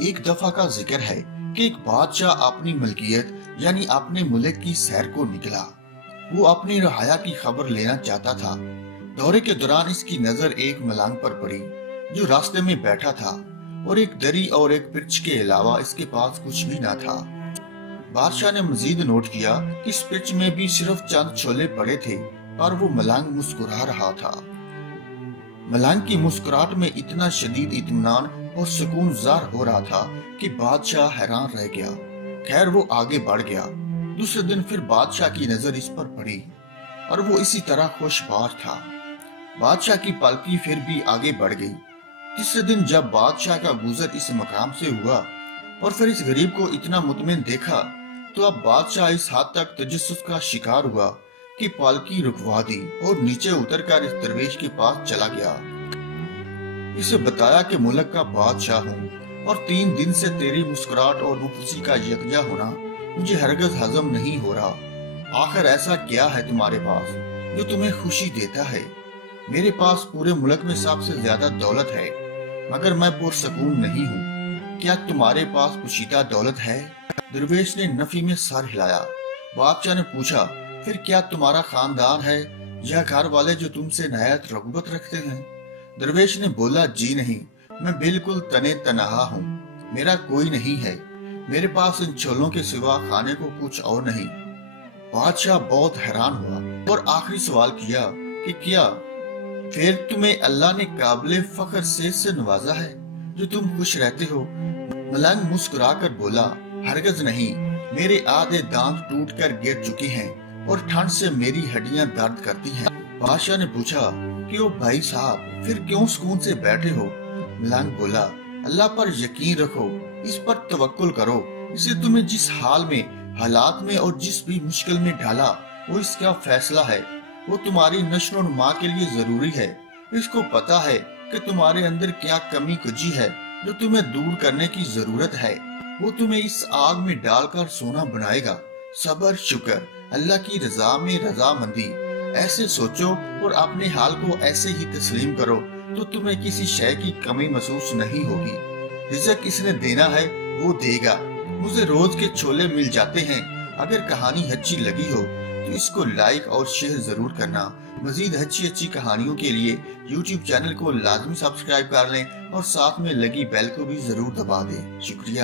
ایک دفعہ کا ذکر ہے کہ ایک بادشاہ اپنی ملکیت یعنی اپنے ملک کی سیر کو نکلا۔ وہ اپنی رہایا کی خبر لینا چاہتا تھا۔ دورے کے دوران اس کی نظر ایک ملنگ پر پڑی جو راستے میں بیٹھا تھا اور ایک دری اور ایک پرچ کے علاوہ اس کے پاس کچھ بھی نہ تھا۔ بادشاہ نے مزید نوٹ کیا کہ اس پرچ میں بھی صرف چند چھولے پڑے تھے اور وہ ملنگ مسکرا رہا تھا۔ ملنگ کی مسکراہٹ میں اتنا شدید اطمینان اور سکون ظاہر ہو رہا تھا کہ بادشاہ حیران رہ گیا۔ خیر وہ آگے بڑھ گیا۔ دوسرے دن پھر بادشاہ کی نظر اس پر پڑی اور وہ اسی طرح خوشبار تھا۔ بادشاہ کی پالکی پھر بھی آگے بڑھ گئی۔ تیسرے دن جب بادشاہ کا گزر اس مقام سے ہوا اور پھر اس غریب کو اتنا مطمئن دیکھا تو اب بادشاہ اس حد تک تجسس کا شکار ہوا کہ پالکی رکوا دی اور نیچے اتر کر اس درویش کے پاس چلا گیا۔ اسے بتایا کہ ملک کا بادشاہ ہوں اور 3 دن سے تیری مسکراہٹ اور مفلسی کا یکجا ہونا مجھے ہرگز ہضم نہیں ہو رہا۔ آخر ایسا کیا ہے تمہارے پاس جو تمہیں خوشی دیتا ہے؟ میرے پاس پورے ملک میں سب سے زیادہ دولت ہے مگر میں پرسکون نہیں ہوں۔ کیا تمہارے پاس پوشیدہ دولت ہے؟ درویش نے نفی میں سر ہلایا۔ بادشاہ نے پوچھا پھر کیا تمہارا خاندان ہے یا گھر والے جو تم سے نہایت رغبت رکھتے ہیں؟ درویش نے بولا جی نہیں، میں بالکل تنے تنہا ہوں، میرا کوئی نہیں ہے، میرے پاس ان چھولوں کے سوا کھانے کو کچھ اور نہیں۔ بادشاہ بہت حیران ہوا اور آخری سوال کیا کہ کیا پھر تمہیں اللہ نے قابل فخر صحت سے نوازا ہے جو تم خوش رہتے ہو؟ ملنگ مسکرا کر بولا ہرگز نہیں، میرے آدھے دانت ٹوٹ کر گر چکے ہیں اور ٹھنڈ سے میری ہڈیاں درد کرتی ہیں۔ بادشاہ نے پوچھا کہ او بھائی صاحب پھر کیوں سکون سے بیٹھے ہو؟ ملنگ بولا اللہ پر یقین رکھو، اس پر توکل کرو، اسے تمہیں جس حال میں، حالات میں اور جس بھی مشکل میں ڈالا وہ اس کا فیصلہ ہے، وہ تمہاری نشو و نما کے لیے ضروری ہے۔ اس کو پتا ہے کہ تمہارے اندر کیا کمی کجی ہے جو تمہیں دور کرنے کی ضرورت ہے، وہ تمہیں اس آگ میں ڈال کر سونا بنائے گا۔ صبر، شکر، اللہ کی رضا میں رضامندی، ایسے سوچو اور اپنے حال کو ایسے ہی تسلیم کرو تو تمہیں کسی شے کی کمی محسوس نہیں ہوگی۔ رزق اس نے دینا ہے وہ دے گا۔ مجھے روز کے چھولے مل جاتے ہیں۔ اگر کہانی اچھی لگی ہو تو اس کو لائک اور شیئر ضرور کرنا۔ مزید اچھی کہانیوں کے لیے یوٹیوب چینل کو لازمی سبسکرائب کر لیں اور ساتھ میں لگی بیل کو بھی ضرور دبا دیں۔ شکریہ۔